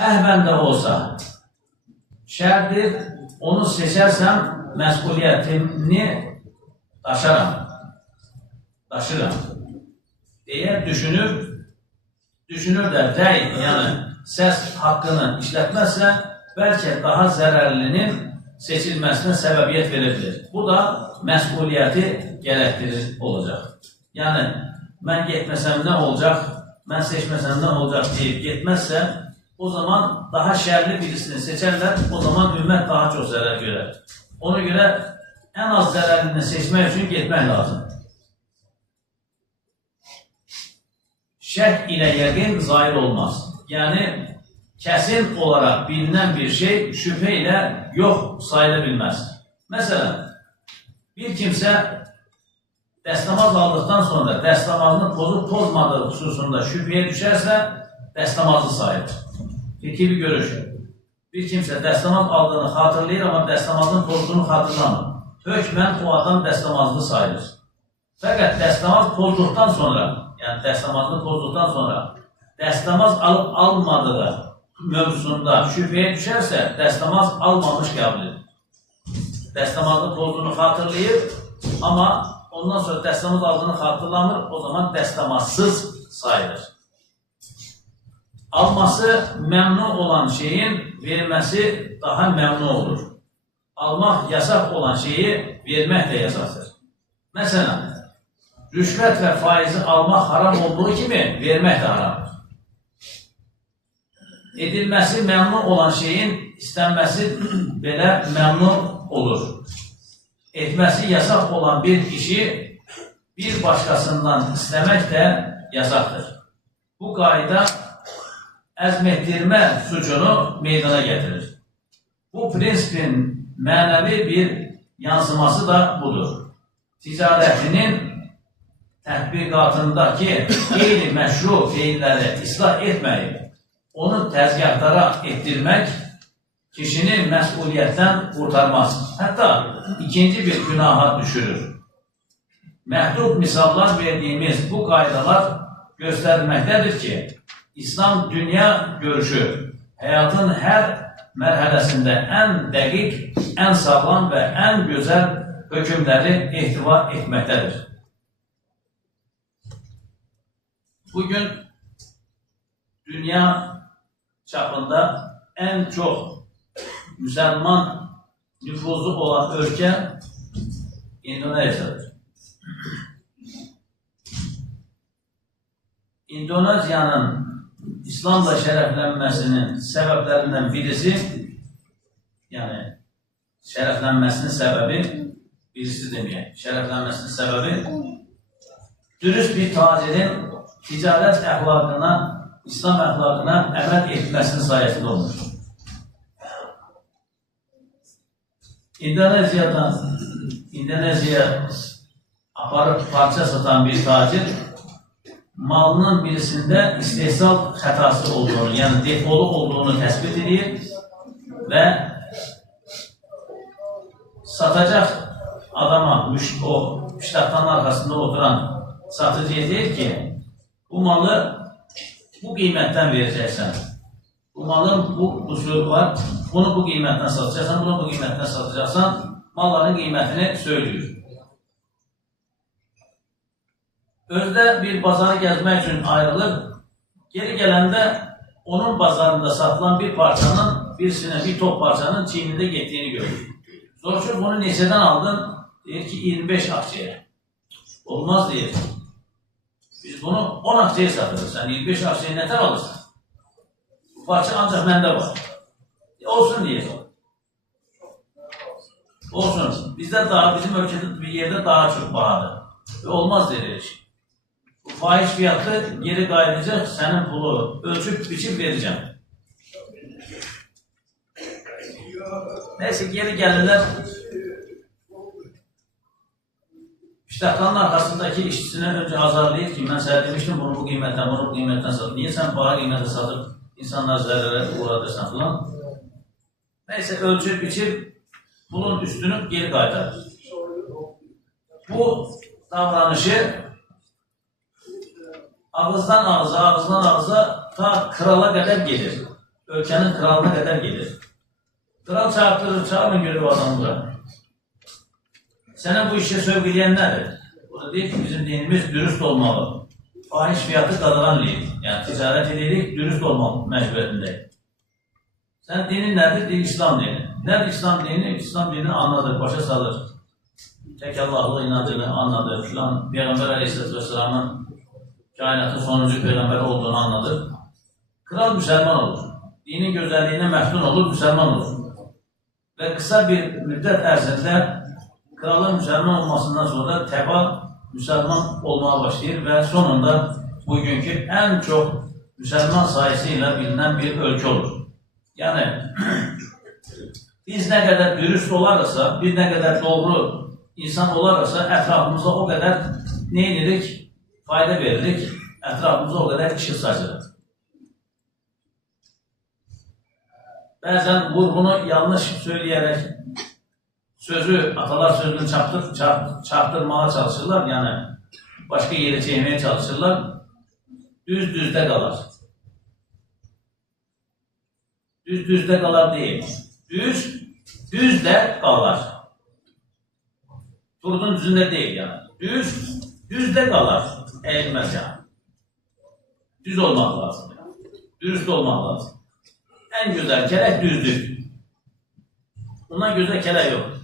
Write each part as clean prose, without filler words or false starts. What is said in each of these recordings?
əhvəndə olsa, şərtdir, onu seçərsəm, məsuliyyətini daşıram, deyə düşünür də rəy, yəni səs haqqını işlətməzsə, bəlkə daha zərərlinin seçilməsinə səbəbiyyət verə bilir. Bu da məsuliyyəti gərəkdirir olacaq. Yəni, mən getməsəm nə olacaq, mən seçməsəm nə olacaq deyib getməzsə, o zaman daha şərli birisini seçərlər, o zaman ümmət daha çox zərər görər. Ona görə ən az zərərini seçmək üçün getmək lazımdır. Şək ilə yəqin zahir olmaz. Yəni, kəsin olaraq bilinən bir şey şübhə ilə yox sayıla bilməz. Məsələn, bir kimsə dəstəmaz aldıqdan sonra dəstəmazını pozub-pozmadığı xüsusunda şübhəyə düşərsə, dəstəmazlı sayılır. Fikri görüş. Bir kimsə dəstəmaz aldığını xatırlayır, amma dəstəmazın pozduğunu xatırlamır. Hökmən o adam dəstəmazlı sayılır. Fəqət dəstəmaz pozduqdan sonra, yəni dəstəmazını pozduqdan sonra dəstəmaz alıb-almadığı mövzusunda şübhəyə düşərsə, dəstəmaz almamış qəbul edir. Dəstəmazını pozduğunu xatırlayır, amma ondan sonra dəstəmaz aldığını xatırlamır, o zaman dəstəmazsız sayılır. Alması məmnun olan şeyin verməsi daha məmnun olur. Almaq yasaq olan şeyi vermək də yasaqdır. Məsələn, rüşvət və faizi almaq haram olduğu kimi vermək də haramdır. Edilməsi məmnun olan şeyin istənməsi belə məmnun olur. Etməsi yasaq olan bir işi bir başqasından istəmək də yasaqdır. Bu qayda əzmətdirmə suçunu meydana gətirir. Bu prinsipin mənəvi bir yansıması da budur. Ticarətinin tətbiqatındakı qeyri-məşru feilləri islah etməyib, onu təzgahlara etdirmək kişini məsuliyyətdən qurtarmaz. Hətta ikinci bir günaha düşürür. Məhdud misallar verdiyimiz bu qaydalar göstərməkdədir ki, İslam dünya görüşü həyatın hər mərhələsində ən dəqiq, ən sağlam və ən gözəl hökmləri ehtiva etməkdədir. Bugün dünya çapında ən çox müsəlman nüfuzu olan ölkə İndoneziyadır. İndoneziyanın İslamla şərəflənməsinin səbəblərindən birisi, yəni şərəflənməsinin səbəbi, birisi deməyək, şərəflənməsinin səbəbi dürüst bir tacirin ticarət əxlaqına, İslam əxlaqına əməl etməsinin sayəsində olmuşdur. İndoneziyaya aparıb parça satan bir tacir malının birisində istehsal xətası olduğunu, yəni defolu olduğunu təsbit edir və satacaq adama, o piştaxtanın arxasında oturan satıcıya deyir ki, bu malı bu qiymətdən verəcəksən. Bu malın bu usulü var, bunu bu qiymətdən satacaqsan, bunu bu qiymətdən satacaqsan, malların qiymətini söylüyor. Özdə bir bazarı gəzmək üçün ayrılır, geri gələndə onun bazarında satılan bir parçanın, bir top parçanın çiynində getdiyini görür. Soruşur, bunu neçədən aldın? Deyir ki, 25 aksiyaya. Olmaz deyir. Biz bunu 10 aksiyaya satırız. Sen 25 aksiyaya nətər alırsan? Bu parça ancaq məndə var. Olsun deyir. Olsun. Bizdə daha, bizim ölkədə bir yerdə daha çox bahadır. Ve olmaz deyir şey. Bu fahiş fiyatı geri qayıdacaq, sənin pulu ölçüb, biçib verəcəm. Neyse, geri gəlirlər. Piştaxtanın arxasındakı işçisini öncə azarlayır ki, mən sənə demişdim, bunu bu qiymətdən, bunu bu qiymətdən satır. Niyə sən baha qiymətə satıb, insanlar zərərə uğradırsan filan? Neyse, ölçüb, biçib, pulun üstünü geri qayıdır. Bu davranışı ağızdan ağıza, ağızdan ağıza ta krala qədər gelir. ölkənin kralına qədər gedir. Kral çağırtırır, çağırın görür o adamı bura. Sənə bu işə sövq edən nədir? O da deyir ki, bizim dinimiz dürüst olmalı. Fahiş fiyatı qadağan edirik. Yəni, ticarət edirik, dürüst olmalı məcburiyyətindəyik. Sən dinin nədir? Deyir, İslam dini. Nədir İslam dini? İslam dini anladır, başa salır. Tək Allahlı inancını anladır. Filan, Peyğəmbər Aleyhisselatü Vesselam'ın kainatın sonuncu Peyğəmbəri olduğunu anladır. Kral müsəlman olur. Dinin gözəlliyinə məftun olur, müsəlman olur. Və qısa bir müddət ərzində kralın müsəlman olmasından sonra təba müsəlman olmağa başlayır və sonunda bugünkü ən çox müsəlman sayısı ilə bilinən bir ölkə olur. Yəni, biz nə qədər dürüst olarsa, biz nə qədər doğru insan olarsa, ətrafımıza o qədər nə edirik? Fayda veririk, ətrafımıza o qədər işıq saçırıq. Bəzən vurğunu yanlış söyləyərək, sözü, atalar sözünü çarptırmağa çalışırlar, yəni başqa yerə çəkməyə çalışırlar, düzdə qalar. Düzdə qalar deyil, düzdə qalar. Turdun düzündə deyil, yəni. Düzdə qalar, əyilməz yəni. Düz olmaq lazım, dürüst olmaq lazım. Ən gözəl kələk düzdür. Bundan gözəl kələk yox.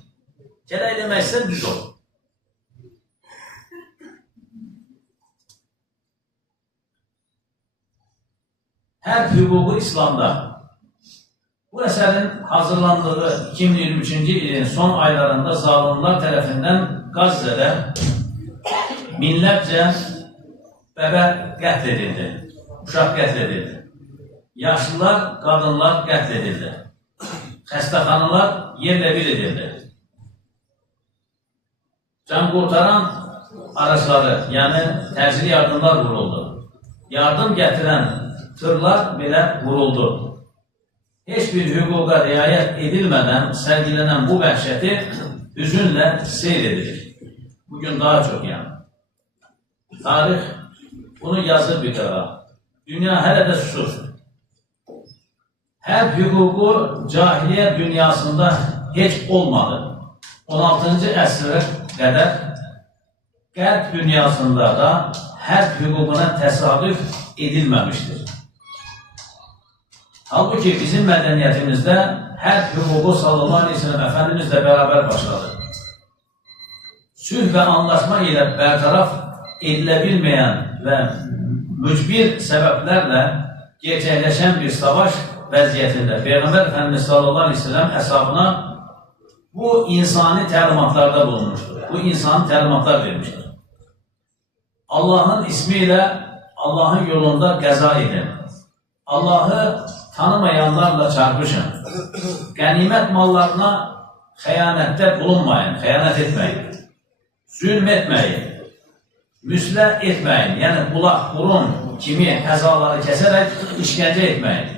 Kələk demək düz ol. Hər hüququ İslamda. Bu əsərin hazırlandığı 2023-cü ilin son aylarında zalimlər tərəfindən Qazzədə minlərcə bəbə qətl edildi. Uşaq qətl edildi. Yaşlılar, qadınlar qətl edildi. Xəstəxanalar yerlə bir edildi. Can qurtaran araçları, yəni təcili yardımlar vuruldu. Yardım gətirən tırlar belə vuruldu. Heç bir hüquqa riayət edilmədən sərgilənən bu vəhşəti hüzünlə seyr edilir. Bugün daha çox yəni. Tarix bunu yazır bir qara. Dünya hələ də susur. Hərb hüququ cahiliyə dünyasında heç olmadı. 16-cı əsrə qədər Qərb dünyasında da hərb hüququna təsadüf edilməmişdir. Halbuki bizim mədəniyyətimizdə hərb hüququ sallallahu aleyhi ve sellem Efendimizlə bərabər başladı. Sülh və anlaşma ilə bərtaraf edilə bilməyən və mücbir səbəblərlə gerçəkləşən bir savaş vəziyyətində Peyğəmbər Efendimiz sallallahu aleyhi ve sellem hesabına bu insani təlimatlarda bulunmuşdur. Bu insani təlimatlar vermişdir. Allahın ismi ilə Allahın yolunda qəza edin. Allahı tanımayanlarla çarpışın. Qənimət mallarına xəyanətdə bulunmayın, xəyanət etməyin. Zülm etməyin. Müslə etməyin. Yəni bulaq, burun kimi əzaları kəsərək işgəncə etməyin.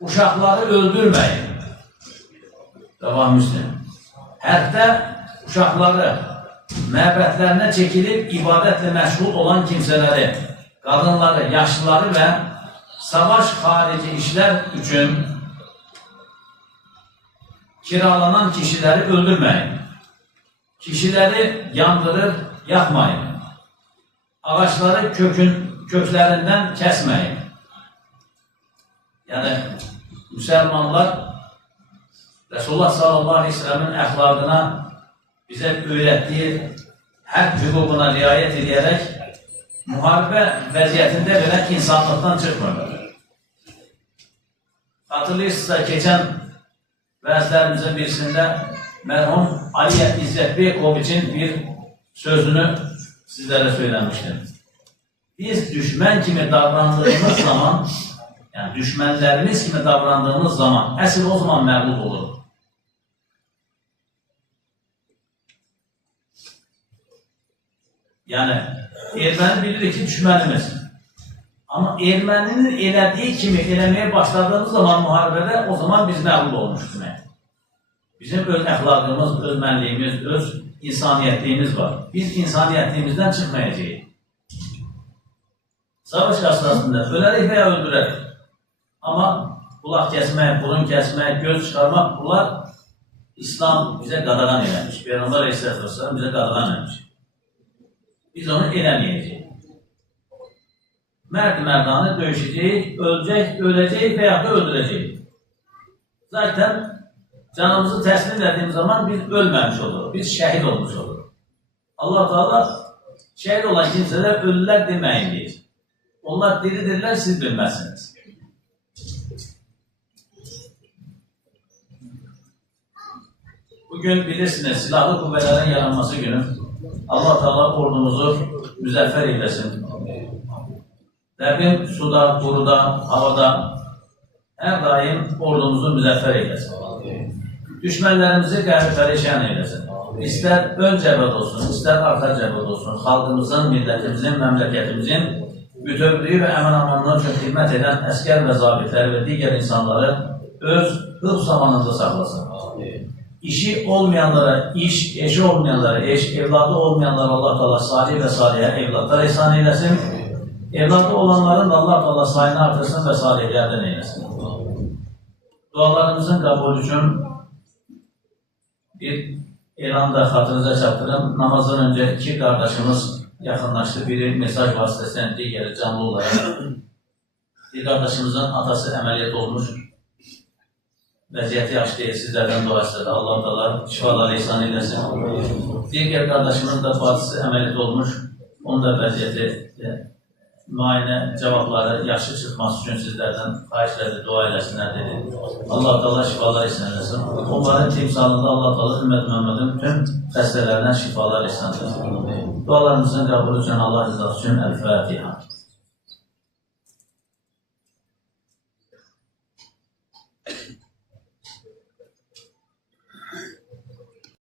Uşaqları öldürməyin. Devam Müslim. Hətta uşaqları məbədlərinə çəkilib ibadətlə məşğul olan kimsələri, qadınları, yaşlıları və savaş xarici işlər üçün kiralanan kişiləri öldürməyin. Kişiləri yandırır, yaxmayın. Ağaçları köklərindən kəsməyin. Yəni, müsəlmanlar Resulullah sallallahu aleyhi ve sellemin əxlaqına bizə öyrətdiyi hərb hüququna riayət edərək müharibə vəziyyətində belə insanlıqdan çıxmırlar. Hatırlayırsınızsa, keçən vəzlərimizin birisində mərhum Aliyə İzzətbekoviçin bir sözünü sizlərə söyləmişdim. Biz düşmən kimi davrandığımız zaman, yəni düşmənlərimiz kimi davrandığımız zaman, əsl o zaman məğlub olur. Yəni, erməni bilirik ki, düşmənimiz. Amma erməninin elədiyi kimi eləməyə başladığımız zaman müharibədə, o zaman biz məğlub olmuşuz. Bizim öz əxlaqımız, öz mənliyimiz, öz insaniyyətliyimiz var. Biz insaniyyətliyimizdən çıxmayacağıq. Savaş qarşısında ölərək və ya öldürərək. Amma kulaq kəsmək, burun kəsmək, göz çıxarmaq, bunlar İslam bizə qadağan eləmiş. Peyğəmbər Aleyhisselam bizə qadağan eləmiş. Biz onu eləməyəcəyik. Mərd-mərdanı döyüşəcəyik, öləcəyik və yaxud da öldürəcəyik. Zaten canımızı təslim etdiyimiz zaman biz ölməmiş oluruq, biz şəhid olmuş oluruq. Allah Teala şəhid olan kimsələr ölülər deməyin deyir. Onlar diridirlər, siz bilməzsiniz. Bugün bilirsiniz, silahlı qüvvələrin yaranması günü Allah Teala ordumuzu müzəffər eyləsin. Rəbbim suda, quruda, havada hər daim ordumuzu müzəffər eyləsin. Düşmənlərimizi qərib-pərişan eyləsin. İstər ön cəbhəd olsun, istər arxa cəbhəd olsun, xalqımızın, millətimizin, məmləkətimizin bütövlüyü və əmin-amanlığı üçün xidmət edən əskər və zabitləri və digər insanları öz hıf zamanında saxlasın. İşi olmayanlara iş, eşi olmayanlara eş, evladı olmayanlara Allah Teala salih və salihə evladlar ihsan eyləsin. Evladı olanların da Allah Teala sayını artırsın və salihlərdən eyləsin. Dualarımızın qəbul üçün bir elanda xatırınıza çatdırım. Namazdan öncə iki qardaşımız yaxınlaşdı. Biri mesaj vasitəsindən, digəri canlı olaraq. Bir qardaşımızın atası əməliyyat olmuş. Vəziyyəti yaxşı deyil, sizlərdən dua istədi. Allah Teala şifalar ihsan eyləsin. Digər qardaşımın da bacısı əməliyyat olmuş. Onun da vəziyyəti müayinə cavabları yaxşı çıxması üçün sizlərdən xahişlərdə dua eləsinlər dedi. Allah Teala şifalar ihsan eləsin. Onların timsalında Allah Teala ümmət Məhəmmədin bütün xəstələrdən şifalar ihsan eləsin. Dualarımızın qəbulü üçün Allah rızası üçün Əl-Fatiha.